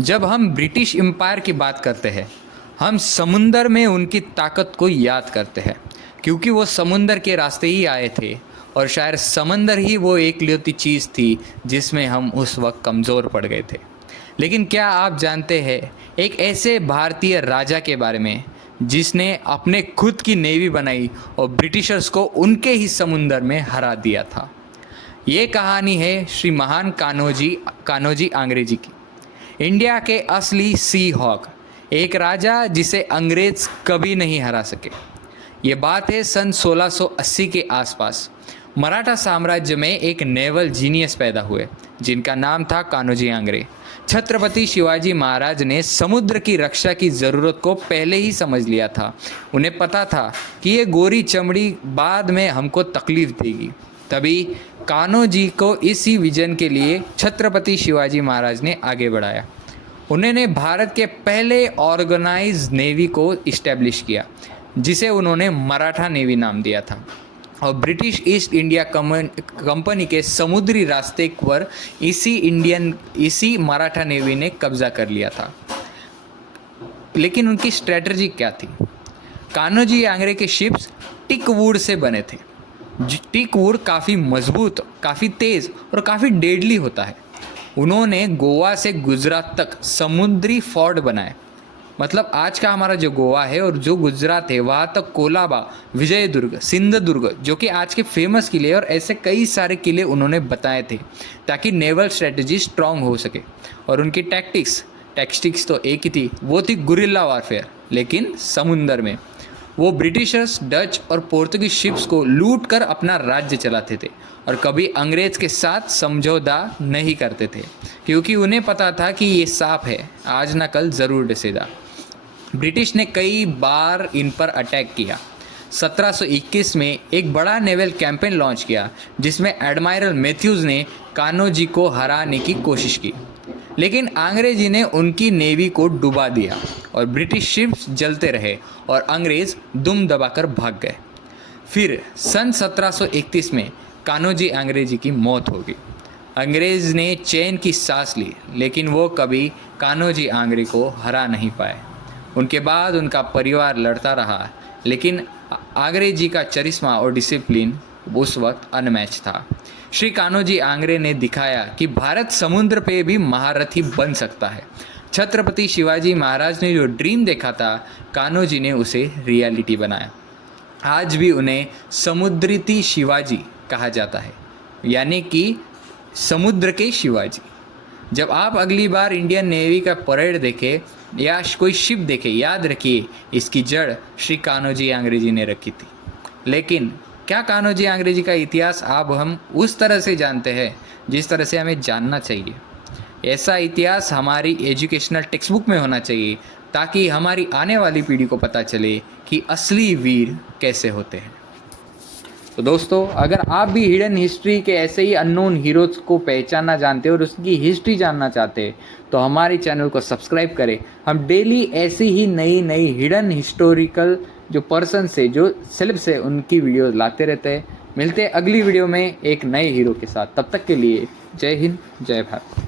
जब हम British empire की बात करते हैं, हम समुंदर में उनकी ताकत को याद करते हैं, क्योंकि वो समुंदर के रास्ते ही आए थे और शायद समंदर ही वो एकलौती चीज़ थी जिसमें हम उस वक्त कमज़ोर पड़ गए थे। लेकिन क्या आप जानते हैं एक ऐसे भारतीय राजा के बारे में जिसने अपने खुद की नेवी बनाई और ब्रिटिशर्स को उनके ही समुंदर में हरा दिया था? ये कहानी है श्री महान कान्होजी आंग्रे जी की, इंडिया के असली सी हॉक, एक राजा जिसे अंग्रेज कभी नहीं हरा सके। ये बात है सन 1680 के आसपास। मराठा साम्राज्य में एक नेवल जीनियस पैदा हुए जिनका नाम था कान्होजी आंग्रे। छत्रपति शिवाजी महाराज ने समुद्र की रक्षा की ज़रूरत को पहले ही समझ लिया था। उन्हें पता था कि ये गोरी चमड़ी बाद में हमको तकलीफ देगी। तभी कान्होजी को इसी विजन के लिए छत्रपति शिवाजी महाराज ने आगे बढ़ाया। उन्होंने भारत के पहले ऑर्गेनाइज नेवी को इस्टेब्लिश किया जिसे उन्होंने मराठा नेवी नाम दिया था, और ब्रिटिश ईस्ट इंडिया कंपनी के समुद्री रास्ते पर इसी मराठा नेवी ने कब्जा कर लिया था। लेकिन उनकी स्ट्रेटजी क्या थी? कान्होजी आंग्रे के शिप्स टिक वुड से बने थे। टिक वुड काफ़ी मजबूत, काफ़ी तेज़ और काफ़ी डेडली होता है। उन्होंने गोवा से गुजरात तक समुद्री फोर्ट बनाए, मतलब आज का हमारा जो गोवा है और जो गुजरात है वहाँ तक कोलाबा, विजयदुर्ग, सिंधुदुर्ग जो कि आज के फेमस किले और ऐसे कई सारे किले उन्होंने बताए थे ताकि नेवल स्ट्रेटजी स्ट्रांग हो सके। और उनकी टैक्टिक्स तो एक ही थी, वो थी गुरिल्ला वारफेयर, लेकिन समुंदर में। वो ब्रिटिशर्स, डच और पोर्तुगीज शिप्स को लूट कर अपना राज्य चलाते थे और कभी अंग्रेज के साथ समझौता नहीं करते थे, क्योंकि उन्हें पता था कि ये सांप है, आज ना कल ज़रूर डसेगा। ब्रिटिश ने कई बार इन पर अटैक किया। 1721 में एक बड़ा नेवल कैंपेन लॉन्च किया जिसमें एडमायरल मैथ्यूज़ ने कान्होजी को हराने की कोशिश की, लेकिन अंग्रेजी ने उनकी नेवी को डुबा दिया और ब्रिटिश शिप्स जलते रहे और अंग्रेज़ दुम दबाकर भाग गए। फिर सन 1731 में कान्होजी आंग्रे जी की मौत हो गई। अंग्रेज़ ने चैन की सांस ली, लेकिन वो कभी कान्होजी आंग्रे को हरा नहीं पाए। उनके बाद उनका परिवार लड़ता रहा, लेकिन आंग्रे जी का चरिश्मा और डिसिप्लिन उस वक्त अनमैच था। श्री कान्होजी आंग्रे ने दिखाया कि भारत समुद्र पे भी महारथी बन सकता है। छत्रपति शिवाजी महाराज ने जो ड्रीम देखा था, कान्होजी ने उसे रियलिटी बनाया। आज भी उन्हें समुद्री शिवाजी कहा जाता है, यानी कि समुद्र के शिवाजी। जब आप अगली बार इंडियन नेवी का परेड देखें या कोई शिप देखें, याद रखिए इसकी जड़ श्री कान्होजी आंग्रे जी ने रखी थी। लेकिन क्या कान्होजी आंग्रे जी का इतिहास अब हम उस तरह से जानते हैं जिस तरह से हमें जानना चाहिए? ऐसा इतिहास हमारी एजुकेशनल टेक्स्ट बुक में होना चाहिए ताकि हमारी आने वाली पीढ़ी को पता चले कि असली वीर कैसे होते हैं। तो दोस्तों, अगर आप भी हिडन हिस्ट्री के ऐसे ही अननोन हीरोज़ को पहचानना जानते हो और उसकी हिस्ट्री जानना चाहते हैं तो हमारे चैनल को सब्सक्राइब करें। हम डेली ऐसी ही नई हिडन हिस्टोरिकल जो पर्सन से, जो सेलेब्स है, उनकी वीडियो लाते रहते हैं। मिलते हैं अगली वीडियो में एक नए हीरो के साथ। तब तक के लिए जय हिंद, जय भारत।